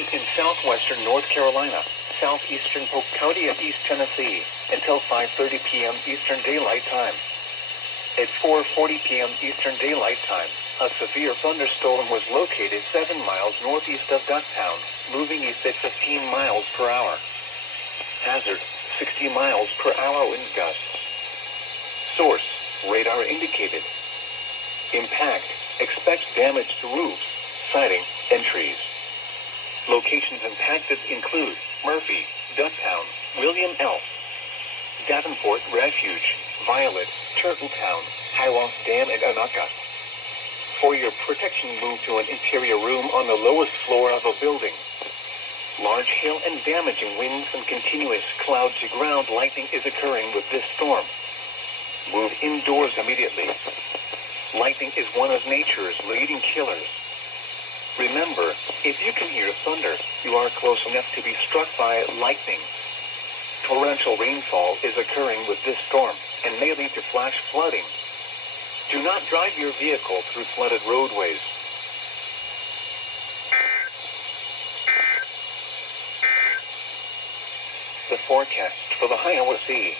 County in southwestern North Carolina, southeastern Polk County and East Tennessee, until 5:30 p.m. Eastern Daylight Time. At 4:40 p.m. Eastern Daylight Time, a severe thunderstorm was located 7 miles northeast of Ducktown, moving east at 15 miles per hour. Hazard, 60 miles per hour wind gusts. Source, radar indicated. Impact, expect damage to roofs, siding, and trees. Locations impacted include Murphy, Ducktown, William L. Davenport Refuge, Violet, Turtletown, Highloft Dam, and Anaka. For your protection, move to an interior room on the lowest floor of a building. Large hail and damaging winds and continuous cloud-to-ground lightning is occurring with this storm. Move indoors immediately. Lightning is one of nature's leading killers. Remember, if you can hear thunder, you are close enough to be struck by lightning. Torrential rainfall is occurring with this storm and may lead to flash flooding. Do not drive your vehicle through flooded roadways. The forecast for the Iowa Sea.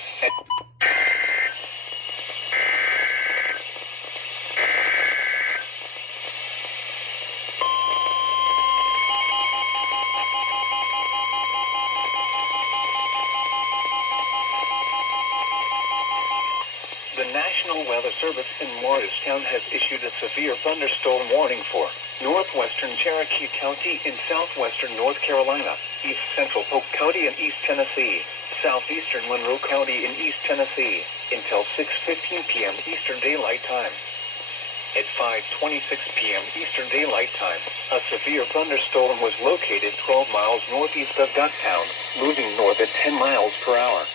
The National Weather Service in Morristown has issued a severe thunderstorm warning for northwestern Cherokee County in southwestern North Carolina, east central Polk County and East Tennessee, southeastern Monroe County in East Tennessee, until 6:15 p.m. Eastern Daylight Time. At 5:26 p.m. Eastern Daylight Time, a severe thunderstorm was located 12 miles northeast of Ducktown, moving north at 10 miles per hour.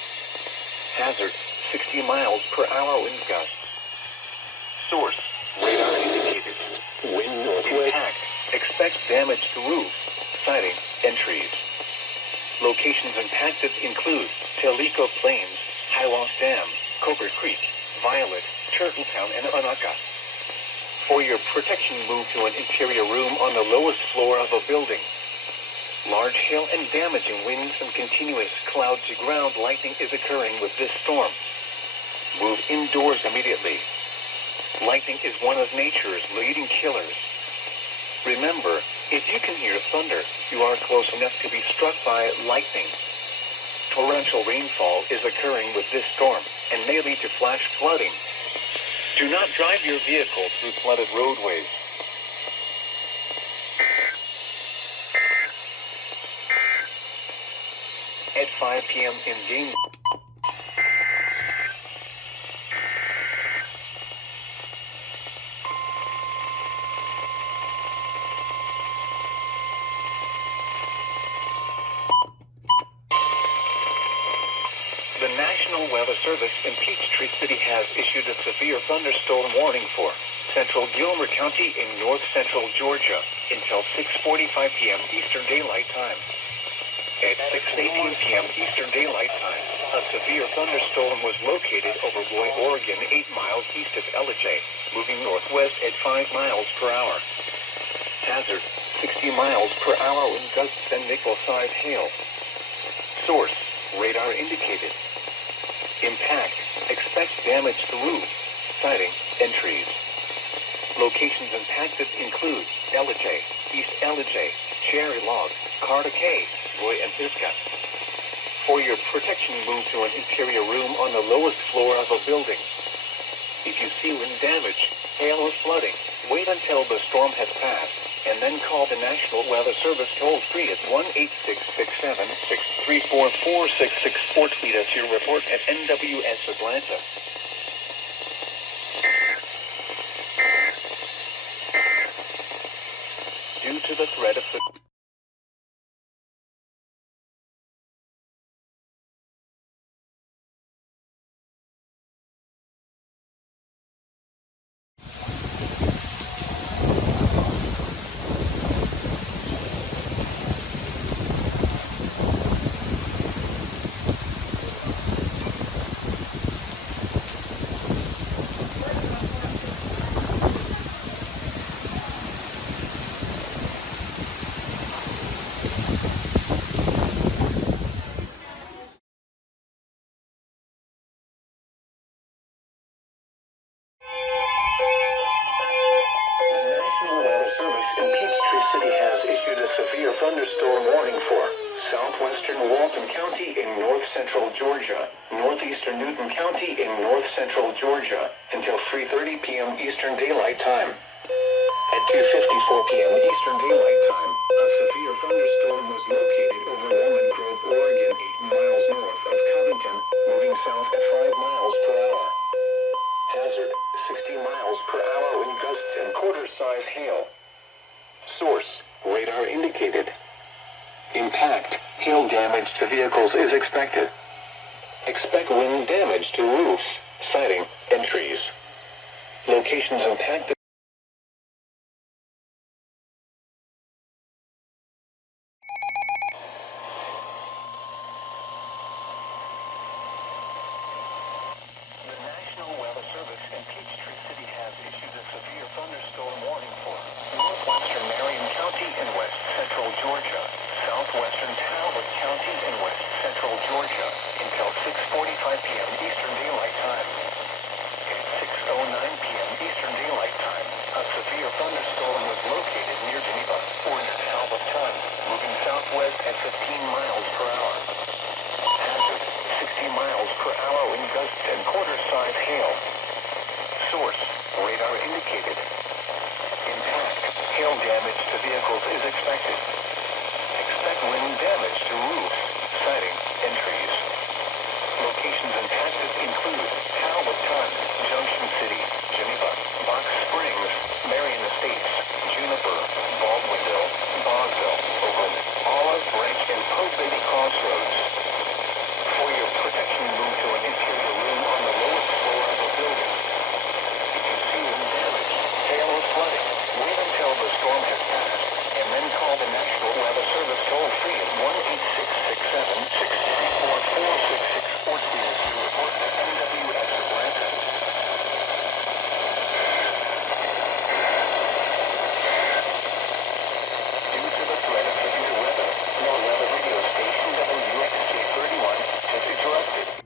Hazard, 60 miles per hour wind gusts. Source, radar indicated. Wind northwest. Impact, expect damage to roofs, siding, and trees. Locations impacted include Tellico Plains, Highloft Dam, Coker Creek, Violet, Turtletown, and Anaka. For your protection, move to an interior room on the lowest floor of a building. Large hail and damaging winds and continuous cloud-to-ground lightning is occurring with this storm. Move indoors immediately. Lightning is one of nature's leading killers. Remember, if you can hear thunder, you are close enough to be struck by lightning. Torrential rainfall is occurring with this storm and may lead to flash flooding. Do not drive your vehicle through flooded roadways. At 5 p.m. in game. The National Weather Service in Peachtree City has issued a severe thunderstorm warning for central Gilmer County in north central Georgia until 6:45 p.m. Eastern Daylight Time. At 6:18 p.m. Eastern Daylight Time, a severe thunderstorm was located over Roy, Oregon, 8 miles east of Ellijay, moving northwest at 5 miles per hour. Hazard, 60 miles per hour wind gusts and nickel-sized hail. Source, radar indicated. Impact, expect damage to roofs, siding, and trees. Locations impacted include Ellijay, East Ellijay, Cherry Log, Carter Cay, Roy, and Pisgah. For your protection, move to an interior room on the lowest floor of a building. If you see wind damage, hail, or flooding, wait until the storm has passed, and then call the National Weather Service toll-free at 1-866-763-4466 or tweet us your report at NWS Atlanta. Due to the threat of in Newton County in north-central Georgia until 3:30 p.m. Eastern Daylight Time. At 2:54 p.m. Eastern Daylight Time, a severe thunderstorm was located over Walnut Grove, Oregon, 8 miles north of Covington, moving south at 5 miles per hour. Hazard, 60 miles per hour in gusts and quarter-size hail. Source, radar indicated. Impact, hail damage to vehicles is expected. Expect wind damage to roofs, siding, and trees. Locations impacted. The National Weather Service in Peachtree City has issued a severe thunderstorm warning for northwestern Marion County in west central Georgia, southwestern Talbot County in west central Georgia until 6:45 p.m. Eastern Daylight Time. At 6:09 p.m. Eastern Daylight Time, a severe thunderstorm was located near Geneva, or Talbot County, moving southwest at 15 miles per hour. Hazard, 60 miles per hour in gusts and quarter-size hail. Source, radar indicated. Impact, hail damage to vehicles is expected. Expect wind damage to roofs, siding, and trees. Locations impacted include Talbot County, Junction City, Geneva, Box Springs, Marion Estates, Juniper, Baldwinville, Boswell, Oakland, Olive Branch, and Post-Baby Crossroads. For your protection, move to an interior room on the lowest floor of a building. If you see wind damage, hail or flooding, wait until the storm has passed, and then call the National Weather Service toll-free at 1-866-7-634-466 or to report to NWS Atlanta. Due to the threat of severe weather, your weather radio station WXJ31 has interrupted.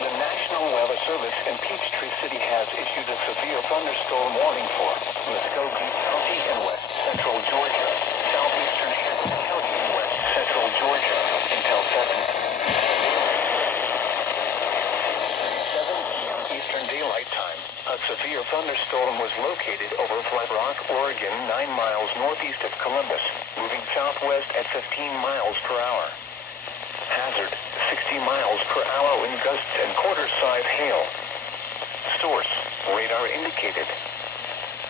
The National Weather Service in Peachtree City has issued a severe thunderstorm warning for Muskogee County in west central Georgia, southeastern Hamilton County in west central Georgia until 7 p.m. Eastern Daylight Time. A severe thunderstorm was located over Flat Rock, Oregon, 9 miles northeast of Columbus, moving southwest at 15 miles per hour. Hazard, 60 miles per hour in gusts and quarter-size hail. Source, radar indicated.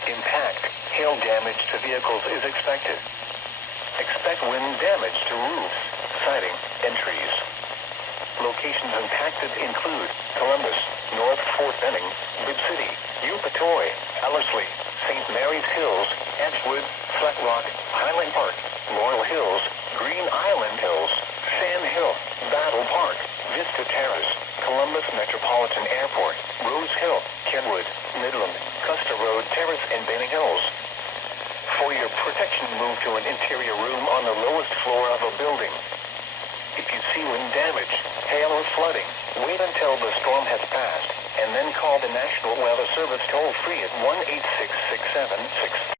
Impact, hail damage to vehicles is expected. Expect wind damage to roofs, siding, and trees. Locations impacted include Columbus, North Fort Benning, Bibb City, Eupatoy, Ellerslie, St. Mary's Hills, Edgewood, Flat Rock, Highland Park, Laurel Hills, Green Island Hills, Sand Hill, Battle Park, Vista Terrace, Columbus Metropolitan Airport, Rose Hill, Kenwood, Midland, Custer Road Terrace, and Benning Hills. For your protection, move to an interior room on the lowest floor of a building. If you see wind damage, hail or flooding, wait until the storm has passed, and then call the National Weather Service toll-free at 1-866-7-634-466